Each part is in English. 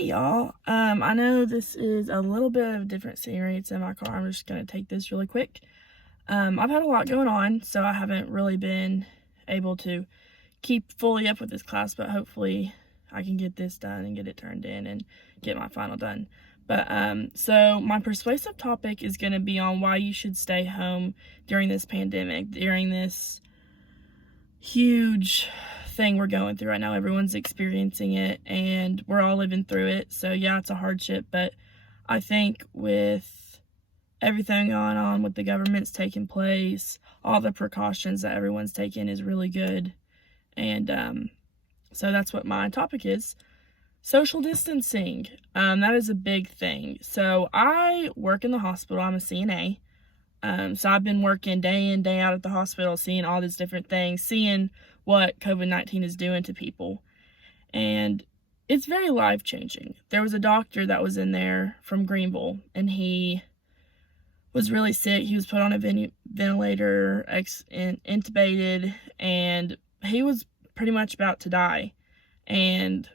Hey y'all, I know this is a little bit of a different scenery. It's in my car. I'm just going to take this really quick. I've had a lot going on, so I haven't really been able to keep fully up with this class, but hopefully I can get this done and get it turned in and get my final done. But, so my persuasive topic is going to be on why you should stay home during this pandemic, during this huge thing we're going through right now. Everyone's experiencing it and we're all living through it. So yeah, it's a hardship, but I think with everything going on with the government's taking place, all the precautions that everyone's taking is really good. And so that's what my topic is. Social distancing. That is a big thing. So I work in the hospital. I'm a CNA. So I've been working day in, day out at the hospital, seeing all these different things, seeing what COVID-19 is doing to people. And it's very life-changing. There was a doctor that was in there from Greenville, and he was really sick. He was put on a ventilator, intubated, and he was pretty much about to die. And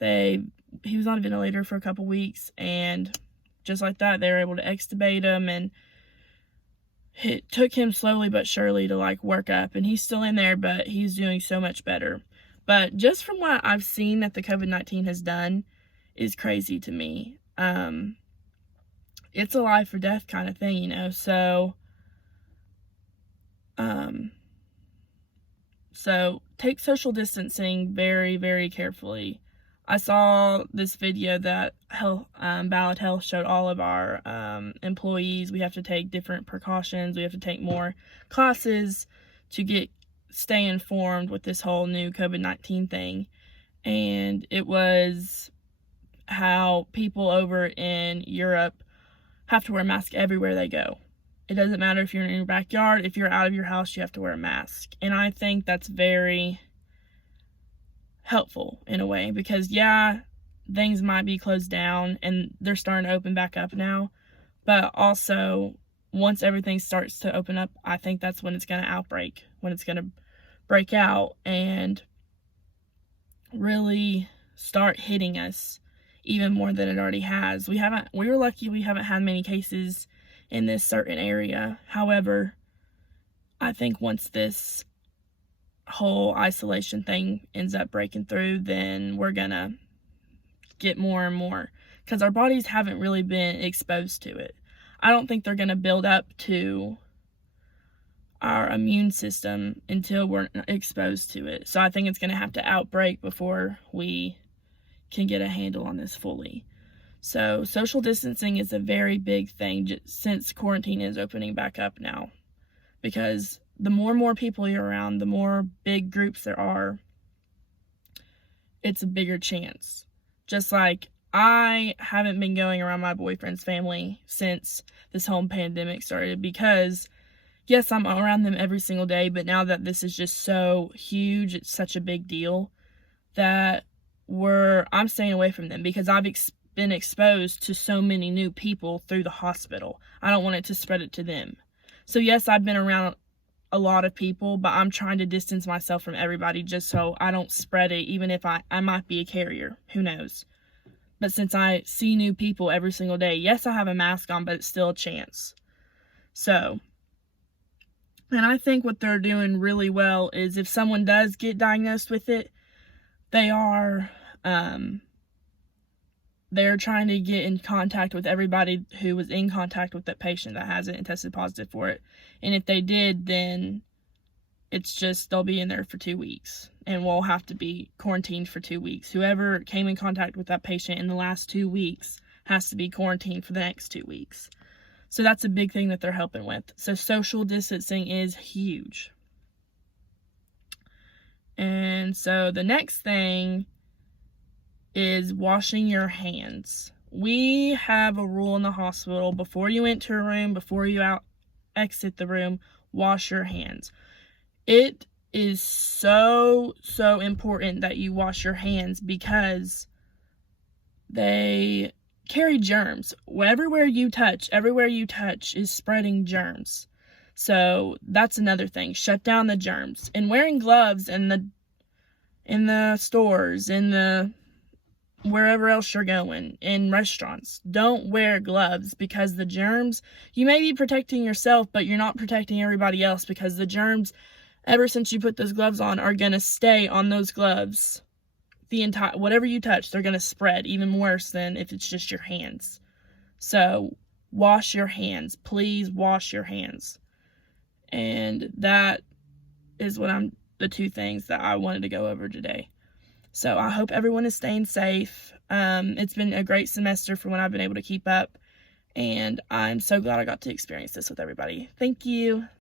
he was on a ventilator for a couple weeks, and just like that, they were able to extubate him, and it took him slowly but surely to work up, and he's still in there, but he's doing so much better. But just from what I've seen that the COVID-19 has done is crazy to me. It's a life or death kind of thing, so take social distancing very, very carefully. I saw this video that Ballad Health showed all of our employees. We have to take different precautions. We have to take more classes to stay informed with this whole new COVID-19 thing. And it was how people over in Europe have to wear a mask everywhere they go. It doesn't matter if you're in your backyard. If you're out of your house, you have to wear a mask. And I think that's very helpful in a way, because yeah, things might be closed down and they're starting to open back up now, but also once everything starts to open up, I think that's when it's going to break out and really start hitting us even more than it already has. We were lucky we haven't had many cases in this certain area. However, I think once this whole isolation thing ends up breaking through, then we're gonna get more and more, because our bodies haven't really been exposed to it. I don't think they're gonna build up to our immune system until we're exposed to it. So I think it's gonna have to outbreak before we can get a handle on this fully. So social distancing is a very big thing since quarantine is opening back up now, because the more and more people you're around, the more big groups there are, it's a bigger chance. Just like I haven't been going around my boyfriend's family since this whole pandemic started, because yes, I'm around them every single day, but now that this is just so huge, it's such a big deal that I'm staying away from them, because I've been exposed to so many new people through the hospital. I don't want it to spread it to them. So yes, I've been around a lot of people, but I'm trying to distance myself from everybody just so I don't spread it, even if I might be a carrier. Who knows? But since I see new people every single day, yes, I have a mask on, but it's still a chance. So, and I think what they're doing really well is if someone does get diagnosed with it, they're trying to get in contact with everybody who was in contact with that patient that has it and tested positive for it. And if they did, then it's just they'll be in there for 2 weeks and we'll have to be quarantined for 2 weeks. Whoever came in contact with that patient in the last 2 weeks has to be quarantined for the next 2 weeks. So that's a big thing that they're helping with. So social distancing is huge. And so the next thing is washing your hands. We have a rule in the hospital: before you enter a room, before you exit the room, wash your hands. It is so important that you wash your hands, because they carry germs. Everywhere you touch is spreading germs. So that's another thing. Shut down the germs. And wearing gloves in the stores, in the wherever else you're going, in restaurants. Don't wear gloves, because the germs, you may be protecting yourself, but you're not protecting everybody else, because the germs, ever since you put those gloves on, are going to stay on those gloves. Whatever you touch, they're going to spread even worse than if it's just your hands. So wash your hands. Please wash your hands. And that is the two things that I wanted to go over today. So I hope everyone is staying safe. It's been a great semester for when I've been able to keep up, and I'm so glad I got to experience this with everybody. Thank you.